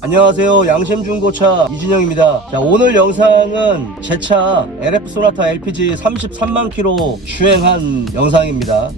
안녕하세요. 양심중고차 이진영입니다. 자, 오늘 영상은 제 차 LF 소나타 LPG 33만 킬로 주행한 영상입니다.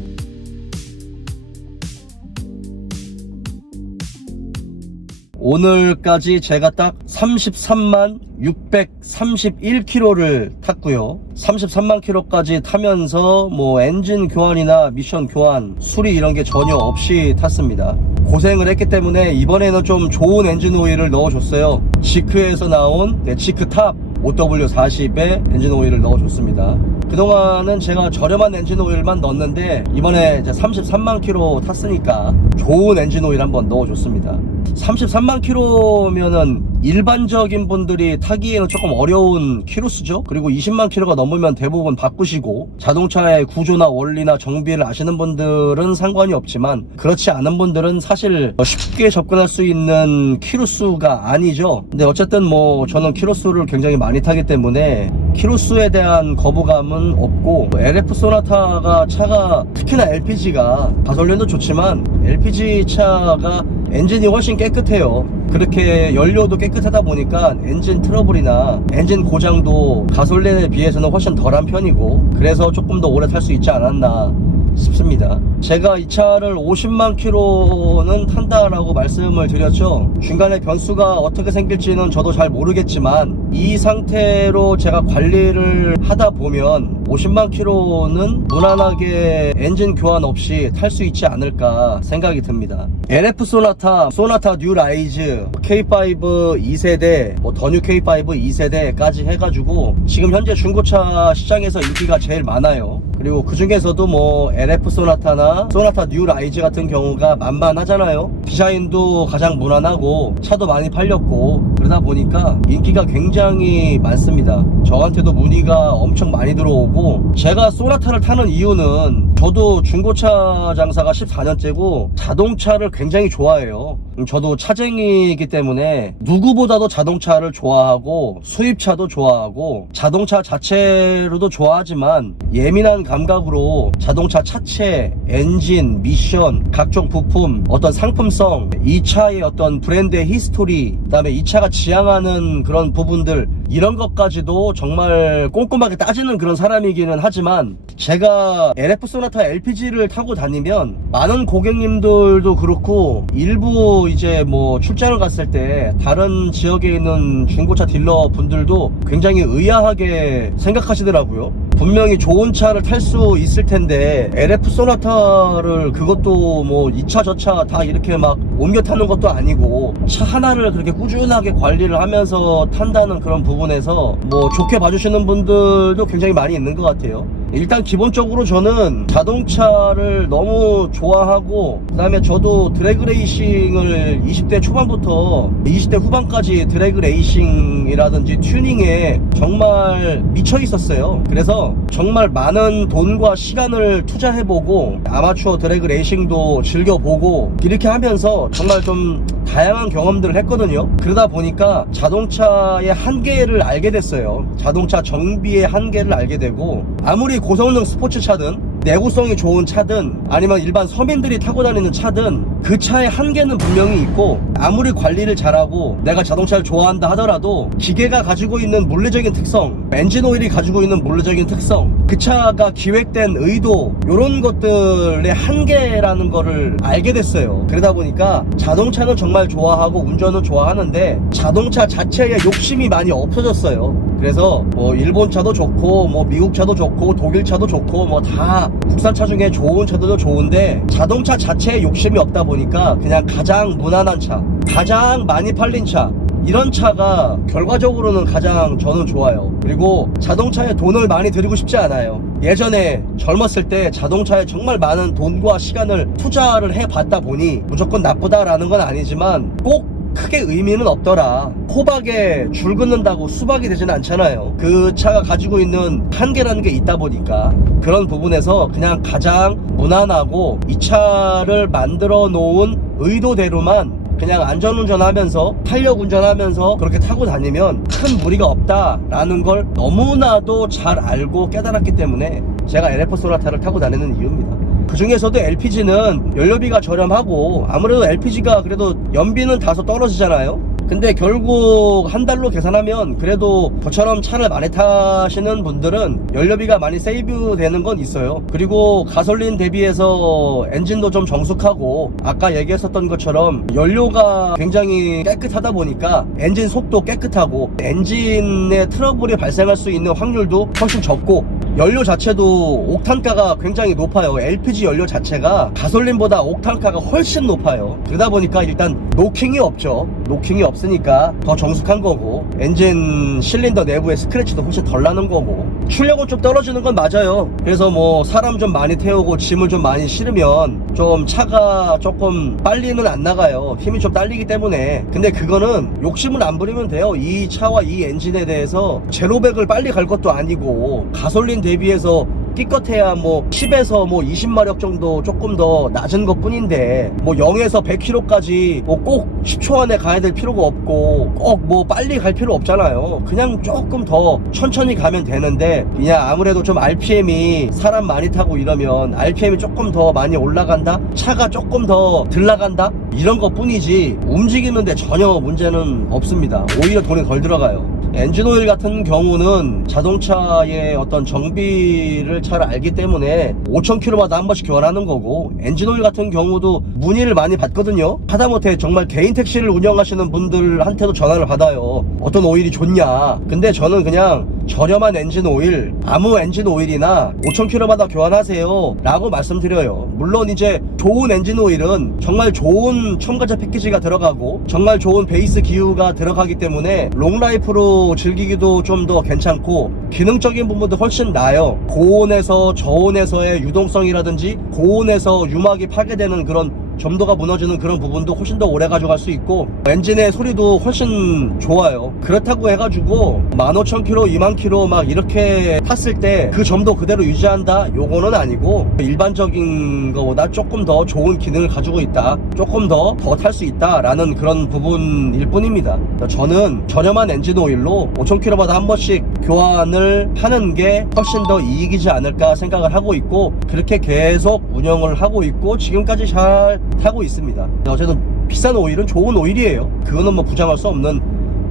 오늘까지 제가 딱 33만 631km를 탔고요. 33만 킬로까지 타면서 뭐 엔진 교환이나 미션 교환, 수리 이런 게 전혀 없이 탔습니다. 고생을 했기 때문에 이번에는 좀 좋은 엔진 오일을 넣어줬어요. 지크에서 나온 지크탑 OW40에 엔진 오일을 넣어줬습니다. 그동안은 제가 저렴한 엔진 오일만 넣었는데 이번에 이제 33만 킬로 탔으니까 좋은 엔진 오일 한번 넣어줬습니다. 33만 킬로면은 일반적인 분들이 타기에는 조금 어려운 키로수죠. 그리고 20만 킬로가 넘으면 대부분 바꾸시고 자동차의 구조나 원리나 정비를 아시는 분들은 상관이 없지만 그렇지 않은 분들은 사실 쉽게 접근할 수 있는 키로수가 아니죠. 근데 어쨌든 뭐 저는 키로수를 굉장히 많이 타기 때문에 키로수에 대한 거부감은 없고, LF 소나타가 차가 특히나 LPG가 가솔린도 좋지만 LPG 차가 엔진이 훨씬 깨끗해요. 그렇게 연료도 깨끗하다 보니까 엔진 트러블이나 엔진 고장도 가솔린에 비해서는 훨씬 덜한 편이고, 그래서 조금 더 오래 탈 수 있지 않았나 싶습니다. 제가 이 차를 50만 킬로는 탄다라고 말씀을 드렸죠. 중간에 변수가 어떻게 생길지는 저도 잘 모르겠지만 이 상태로 제가 관리를 하다 보면 50만 킬로는 무난하게 엔진 교환 없이 탈 수 있지 않을까 생각이 듭니다. LF 소나타, 소나타 뉴 라이즈, K5 2세대, 더 뉴 K5 2세대까지 해가지고 지금 현재 중고차 시장에서 인기가 제일 많아요. 그리고 그 중에서도 뭐 LF 소나타나 소나타 뉴 라이즈 같은 경우가 만만하잖아요. 디자인도 가장 무난하고 차도 많이 팔렸고 그러다 보니까 인기가 굉장히 많습니다. 저한테도 문의가 엄청 많이 들어오고, 제가 소나타를 타는 이유는 저도 중고차 장사가 14년째고 자동차를 굉장히 좋아해요. 저도 차쟁이이기 때문에 누구보다도 자동차를 좋아하고 수입차도 좋아하고 자동차 자체로도 좋아하지만 예민한 감각으로 자동차 차체, 엔진, 미션, 각종 부품, 어떤 상품성, 이 차의 어떤 브랜드의 히스토리, 그 다음에 이 차가 지향하는 그런 부분들, 이런 것까지도 정말 꼼꼼하게 따지는 그런 사람이기는 하지만, 제가 LF 소나타 LPG를 타고 다니면 많은 고객님들도 그렇고 일부 이제 뭐 출장을 갔을 때 다른 지역에 있는 중고차 딜러 분들도 굉장히 의아하게 생각하시더라고요. 분명히 좋은 차를 탈 수 있을 텐데 LF 소나타를, 그것도 뭐 이 차 저 차 다 이렇게 막 옮겨 타는 것도 아니고 차 하나를 그렇게 꾸준하게 관리를 하면서 탄다는 그런 부분에서 뭐 좋게 봐주시는 분들도 굉장히 많이 있는 것 같아요. 일단 기본적으로 저는 자동차를 너무 좋아하고, 그 다음에 저도 드래그 레이싱을 20대 초반부터 20대 후반까지 드래그 레이싱이라든지 튜닝에 정말 미쳐 있었어요. 그래서 정말 많은 돈과 시간을 투자해보고 아마추어 드래그 레이싱도 즐겨보고 이렇게 하면서 정말 좀 다양한 경험들을 했거든요. 그러다 보니까 자동차의 한계를 알게 됐어요. 자동차 정비의 한계를 알게 되고, 아무리 고성능 스포츠차든 내구성이 좋은 차든 아니면 일반 서민들이 타고 다니는 차든 그 차의 한계는 분명히 있고, 아무리 관리를 잘하고 내가 자동차를 좋아한다 하더라도 기계가 가지고 있는 물리적인 특성, 엔진 오일이 가지고 있는 물리적인 특성, 그 차가 기획된 의도, 이런 것들의 한계라는 거를 알게 됐어요. 그러다 보니까 자동차는 정말 좋아하고 운전은 좋아하는데 자동차 자체에 욕심이 많이 없어졌어요. 그래서 뭐 일본 차도 좋고 뭐 미국 차도 좋고 독일 차도 좋고 뭐 다 국산차 중에 좋은 차들도 좋은데 자동차 자체에 욕심이 없다 보니까 그냥 가장 무난한 차, 가장 많이 팔린 차, 이런 차가 결과적으로는 가장 저는 좋아요. 그리고 자동차에 돈을 많이 들이고 싶지 않아요. 예전에 젊었을 때 자동차에 정말 많은 돈과 시간을 투자를 해봤다 보니 무조건 나쁘다라는 건 아니지만 꼭 크게 의미는 없더라. 호박에 줄 긋는다고 수박이 되지는 않잖아요. 그 차가 가지고 있는 한계라는 게 있다 보니까 그런 부분에서 그냥 가장 무난하고 이 차를 만들어 놓은 의도대로만 그냥 안전운전하면서 탄력 운전하면서 그렇게 타고 다니면 큰 무리가 없다라는 걸 너무나도 잘 알고 깨달았기 때문에 제가 LF 소나타를 타고 다니는 이유입니다. 그 중에서도 LPG는 연료비가 저렴하고 아무래도 LPG가 그래도 연비는 다소 떨어지잖아요. 근데 결국 한 달로 계산하면 그래도 저처럼 차를 많이 타시는 분들은 연료비가 많이 세이브 되는 건 있어요. 그리고 가솔린 대비해서 엔진도 좀 정숙하고 아까 얘기했었던 것처럼 연료가 굉장히 깨끗하다 보니까 엔진 속도 깨끗하고 엔진에 트러블이 발생할 수 있는 확률도 훨씬 적고 연료 자체도 옥탄가가 굉장히 높아요. LPG 연료 자체가 가솔린보다 옥탄가가 훨씬 높아요. 그러다 보니까 일단 노킹이 없죠. 노킹이 없으니까 더 정숙한 거고 엔진 실린더 내부에 스크래치도 훨씬 덜 나는 거고 출력은 좀 떨어지는 건 맞아요. 그래서 뭐 사람 좀 많이 태우고 짐을 좀 많이 실으면 좀 차가 조금 빨리는 안 나가요. 힘이 좀 딸리기 때문에. 근데 그거는 욕심을 안 부리면 돼요. 이 차와 이 엔진에 대해서 제로백을 빨리 갈 것도 아니고 가솔린 대비해서 끼껏해야 뭐 10에서 뭐 20마력 정도 조금 더 낮은 것 뿐인데 뭐 0에서 100km까지 뭐 꼭 10초 안에 가야 될 필요가 없고 꼭 뭐 빨리 갈 필요 없잖아요. 그냥 조금 더 천천히 가면 되는데 그냥 아무래도 좀 RPM이 사람 많이 타고 이러면 RPM이 조금 더 많이 올라간다? 차가 조금 더 덜 나간다? 이런 것 뿐이지 움직이는데 전혀 문제는 없습니다. 오히려 돈이 덜 들어가요. 엔진오일 같은 경우는 자동차의 어떤 정비를 잘 알기 때문에 5,000km마다 한 번씩 교환하는 거고 엔진오일 같은 경우도 문의를 많이 받거든요. 하다못해 정말 개인 택시를 운영하시는 분들한테도 전화를 받아요. 어떤 오일이 좋냐. 근데 저는 그냥 저렴한 엔진오일, 아무 엔진오일이나 5,000km마다 교환하세요 라고 말씀드려요. 물론 이제 좋은 엔진오일은 정말 좋은 첨가제 패키지가 들어가고 정말 좋은 베이스 기후가 들어가기 때문에 롱라이프로 즐기기도 좀 더 괜찮고 기능적인 부분도 훨씬 나아요. 고온에서 저온에서의 유동성이라든지 고온에서 유막이 파괴되는 그런 점도가 무너지는 그런 부분도 훨씬 더 오래 가져갈 수 있고 엔진의 소리도 훨씬 좋아요. 그렇다고 해가지고 15,000km, 20,000km 막 이렇게 탔을 때 그 점도 그대로 유지한다? 요거는 아니고 일반적인 거보다 조금 더 좋은 기능을 가지고 있다, 조금 더 탈 수 있다 라는 그런 부분일 뿐입니다. 저는 저렴한 엔진 오일로 5,000km마다 한 번씩 교환을 하는 게 훨씬 더 이익이지 않을까 생각을 하고 있고 그렇게 계속 운영을 하고 있고 지금까지 잘 타고 있습니다. 어쨌든 비싼 오일은 좋은 오일이에요. 그거는 뭐 부정할 수 없는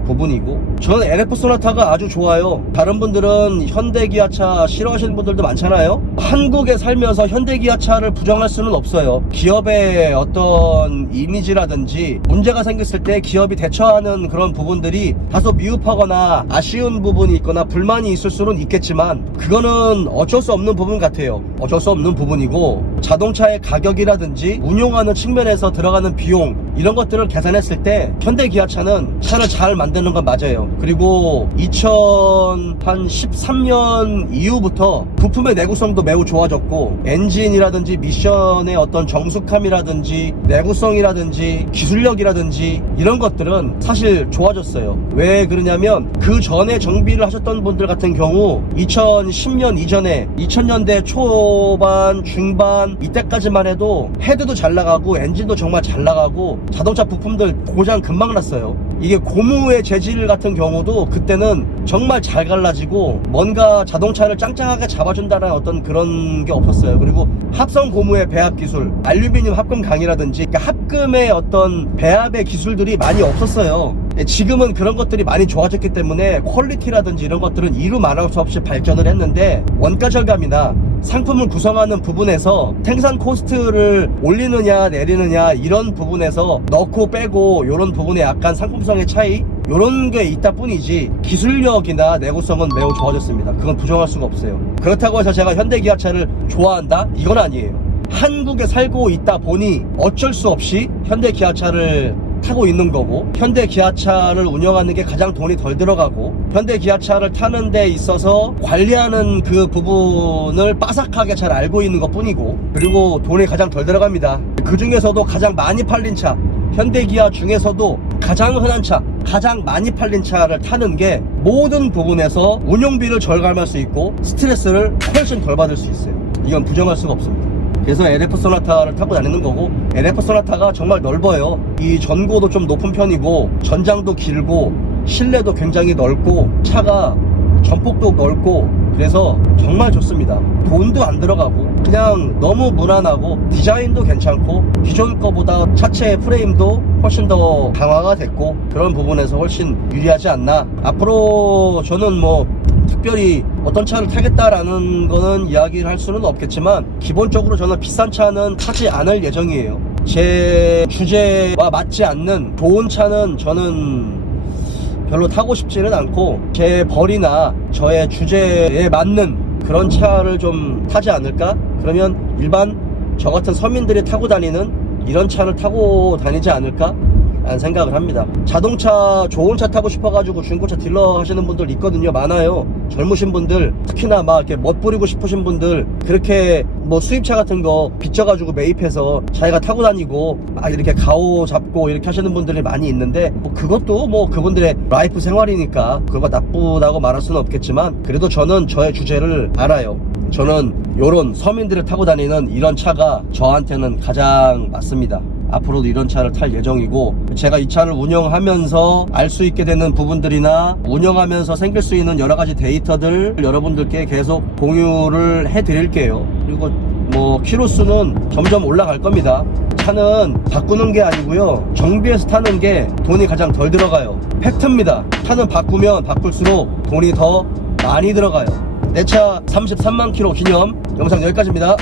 부분이고 저는 LF 소나타가 아주 좋아요. 다른 분들은 현대기아차 싫어하시는 분들도 많잖아요. 한국에 살면서 현대기아차를 부정할 수는 없어요. 기업의 어떤 이미지라든지 문제가 생겼을 때 기업이 대처하는 그런 부분들이 다소 미흡하거나 아쉬운 부분이 있거나 불만이 있을 수는 있겠지만 그거는 어쩔 수 없는 부분 같아요. 어쩔 수 없는 부분이고 자동차의 가격이라든지 운용하는 측면에서 들어가는 비용 이런 것들을 계산했을 때 현대기아차는 차를 잘 만드는 건 맞아요. 그리고 2013년 이후부터 부품의 내구성도 매우 좋아졌고 엔진이라든지 미션의 어떤 정숙함이라든지 내구성이라든지 기술력이라든지 이런 것들은 사실 좋아졌어요. 왜 그러냐면 그 전에 정비를 하셨던 분들 같은 경우 2010년 이전에 2000년대 초반 중반 이때까지만 해도 헤드도 잘 나가고 엔진도 정말 잘 나가고 자동차 부품들 고장 금방 났어요. 이게 고무의 재질 같은 경우도 그때는 정말 잘 갈라지고 뭔가 자동차를 짱짱하게 잡아준다는 어떤 그런 게 없었어요. 그리고 합성 고무의 배합 기술, 알루미늄 합금 강이라든지 그러니까 합금의 어떤 배합의 기술들이 많이 없었어요. 지금은 그런 것들이 많이 좋아졌기 때문에 퀄리티라든지 이런 것들은 이루 말할 수 없이 발전을 했는데 원가 절감이나 상품을 구성하는 부분에서 생산 코스트를 올리느냐 내리느냐 이런 부분에서 넣고 빼고 이런 부분에 약간 상품성의 차이 이런 게 있다 뿐이지 기술력이나 내구성은 매우 좋아졌습니다. 그건 부정할 수가 없어요. 그렇다고 해서 제가 현대기아차를 좋아한다? 이건 아니에요. 한국에 살고 있다 보니 어쩔 수 없이 현대기아차를 타고 있는 거고 현대기아차를 운영하는 게 가장 돈이 덜 들어가고 현대기아차를 타는 데 있어서 관리하는 그 부분을 빠삭하게 잘 알고 있는 것 뿐이고 그리고 돈이 가장 덜 들어갑니다. 그 중에서도 가장 많이 팔린 차 현대기아 중에서도 가장 흔한 차 가장 많이 팔린 차를 타는 게 모든 부분에서 운용비를 절감할 수 있고 스트레스를 훨씬 덜 받을 수 있어요. 이건 부정할 수가 없습니다. 그래서 LF 소나타를 타고 다니는 거고 LF 소나타가 정말 넓어요. 이 전고도 좀 높은 편이고 전장도 길고 실내도 굉장히 넓고 차가 전폭도 넓고 그래서 정말 좋습니다. 돈도 안 들어가고 그냥 너무 무난하고 디자인도 괜찮고 기존 거보다 차체 프레임도 훨씬 더 강화가 됐고 그런 부분에서 훨씬 유리하지 않나. 앞으로 저는 뭐 특별히 어떤 차를 타겠다라는 거는 이야기를 할 수는 없겠지만 기본적으로 저는 비싼 차는 타지 않을 예정이에요. 제 주제와 맞지 않는 좋은 차는 저는 별로 타고 싶지는 않고 제 벌이나 저의 주제에 맞는 그런 차를 좀 타지 않을까? 그러면 일반 저 같은 서민들이 타고 다니는 이런 차를 타고 다니지 않을까? 라는 생각을 합니다. 자동차 좋은 차 타고 싶어가지고 중고차 딜러 하시는 분들 있거든요. 많아요. 젊으신 분들, 특히나 막 이렇게 멋부리고 싶으신 분들, 그렇게 뭐 수입차 같은 거 빚져가지고 매입해서 자기가 타고 다니고 막 이렇게 가오 잡고 이렇게 하시는 분들이 많이 있는데, 뭐 그것도 뭐 그분들의 라이프 생활이니까 그거 나쁘다고 말할 수는 없겠지만, 그래도 저는 저의 주제를 알아요. 저는 요런 서민들을 타고 다니는 이런 차가 저한테는 가장 맞습니다. 앞으로도 이런 차를 탈 예정이고, 제가 이 차를 운영하면서 알 수 있게 되는 부분들이나 운영하면서 생길 수 있는 여러 가지 데이터들 여러분들께 계속 공유를 해 드릴게요. 그리고 뭐 키로수는 점점 올라갈 겁니다. 차는 바꾸는 게 아니고요, 정비해서 타는 게 돈이 가장 덜 들어가요. 팩트입니다. 차는 바꾸면 바꿀수록 돈이 더 많이 들어가요. 내 차 33만 킬로 기념 영상 여기까지입니다.